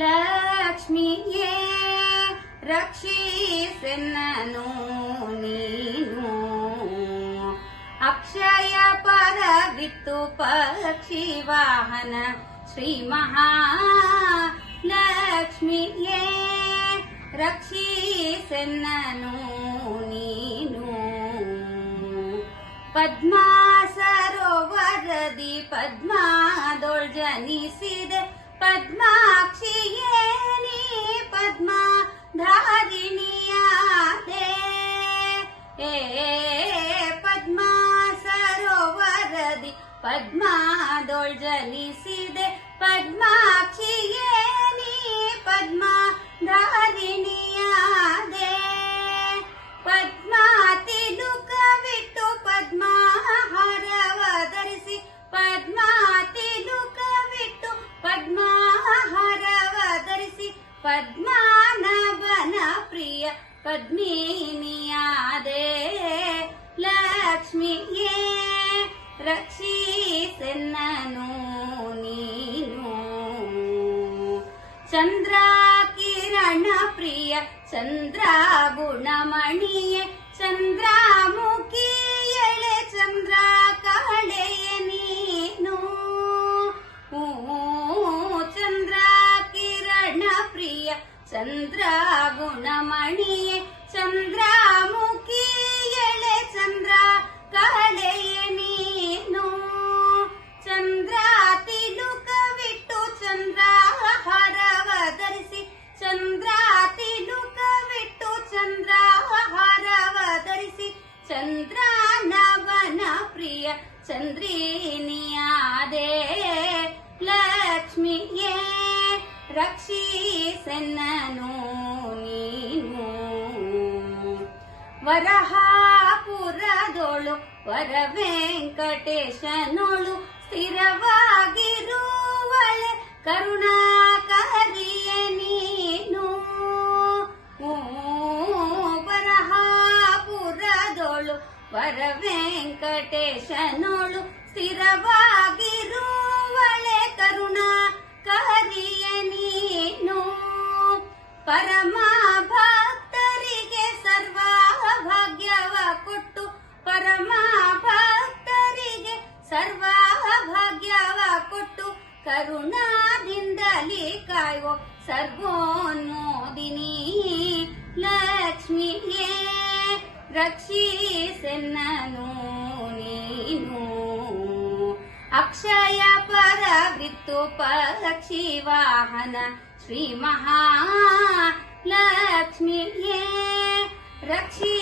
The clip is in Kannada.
ಲಕ್ಷ್ಮಿಯೇ ರಕ್ಷಿಸೆನ್ನನು ನೀನು, ಅಕ್ಷಯ ಪದವಿತ್ತು ಪಕ್ಷಿ ವಾಹನ ಶ್ರೀ ಮಹಾಲಕ್ಷ್ಮಿಯೇ ರಕ್ಷಿಸೆನ್ನನು ನೀನು. ಪದ್ಮಾ ಸರೋವರದಿ ಪದ್ಮಾದೊಳ್ ಜನಿಸಿದೆ ಪದ್ಮಾಕ್ಷಿಯೇ ನೀ ಪದ್ಮ ಧಾರಿಣಿಯಾದೆ. ಪದ್ಮಾ ಸರೋವರದಿ ಪದ್ಮಾದೊಳ್ ಜನಿಸಿದೆ ಪದ್ಮಾಕ್ಷಿಯೇ ನೀ ಪದ್ಮ ಧಾರಿಣಿಯಾದೆ. ಪದ್ಮಾ ತಿಲುಕವಿಟ್ಟು ಪದ್ಮಾಹಾರವ ಧರಿಸಿ ಪದ್ಮಾ ತಿಲುಕವಿಟ್ಟು ಪದ್ಮಾಹಾರವ ಧರಿಸಿ ಪದ್ಮಾನವನ ಪ್ರಿಯ ಪದ್ಮಿನಿಯಾದೆ. ಲಕ್ಷ್ಮಿಯೇ ರಕ್ಷಿಸೆನ್ನನು ನೀನು. ಚಂದ್ರ ಕಿರಣ ಪ್ರಿಯ ಚಂದ್ರ ಗುಣಮಣಿಯೇ ಚಂದ್ರಮುಖಿ ಎಳೆ ಚಂದ್ರ ಕಳೆಯ ನೀನು. ಚಂದ್ರ ಕಿರಣ ಪ್ರಿಯ ಚಂದ್ರ ಗುಣಮಣಿಯೇ ಚಂದ್ರಮುಖಿ ಎಳೆ ಚಂದ್ರ ಕಳೆಯ ನೀನು. ಚಂದ್ರ ತಿಲುಕವಿಟ್ಟು ಚಂದ್ರ ಹಾರವ ಧರಿಸಿ ಚಂದ್ರ ತಿಲುಕವಿಟ್ಟು ಚಂದ್ರ ಹಾರವ ಧರಿಸಿ ಚಂದ್ರನವನ ಪ್ರಿಯ ಚಂದ್ರಿನಿಯಾದೆ. ಲಕ್ಷ್ಮಿಯೇ ರಕ್ಷಿಸೆನ್ನನು ನೀನು. ವರಹಾಪುರದೊಳು ವರ ವೆಂಕಟೇಶನೊಳು ಸ್ಥಿರವಾಗಿರುವಳೆ ಕರುಣಾಕರಿಯ ನೀನು. ವರಹಾಪುರದೊಳು ವರ ವೆಂಕಟೇಶನೊಳು ಸ್ಥಿರವಾಗಿರುವಳೆ ಕರುಣಾಕರಿಯ ನೀನು. ಪರಮ ಭಕ್ತರಿಗೆ ಸರ್ವ ಭಾಗ್ಯವ ಕೊಟ್ಟು ಪರಮ ಭಕ್ತರಿಗೆ ಸರ್ವ ಭಾಗ್ಯವ ಕೊಟ್ಟು ಕರುಣಾದಿಂದಲೇ ಕಾಯುವ ಸರ್ವೋನ್ಮೋದಿನಿ. ಲಕ್ಷ್ಮಿಯೇ ರಕ್ಷಿಸೆನ್ನನು ನೀನು. ಅಕ್ಷಯ ಪರವಿತ್ತು ಪಕ್ಷಿ ವಾಹನ ಶ್ರೀ ಮಹಾಲಕ್ಷ್ಮಿಯೇ ರಕ್ಷಿ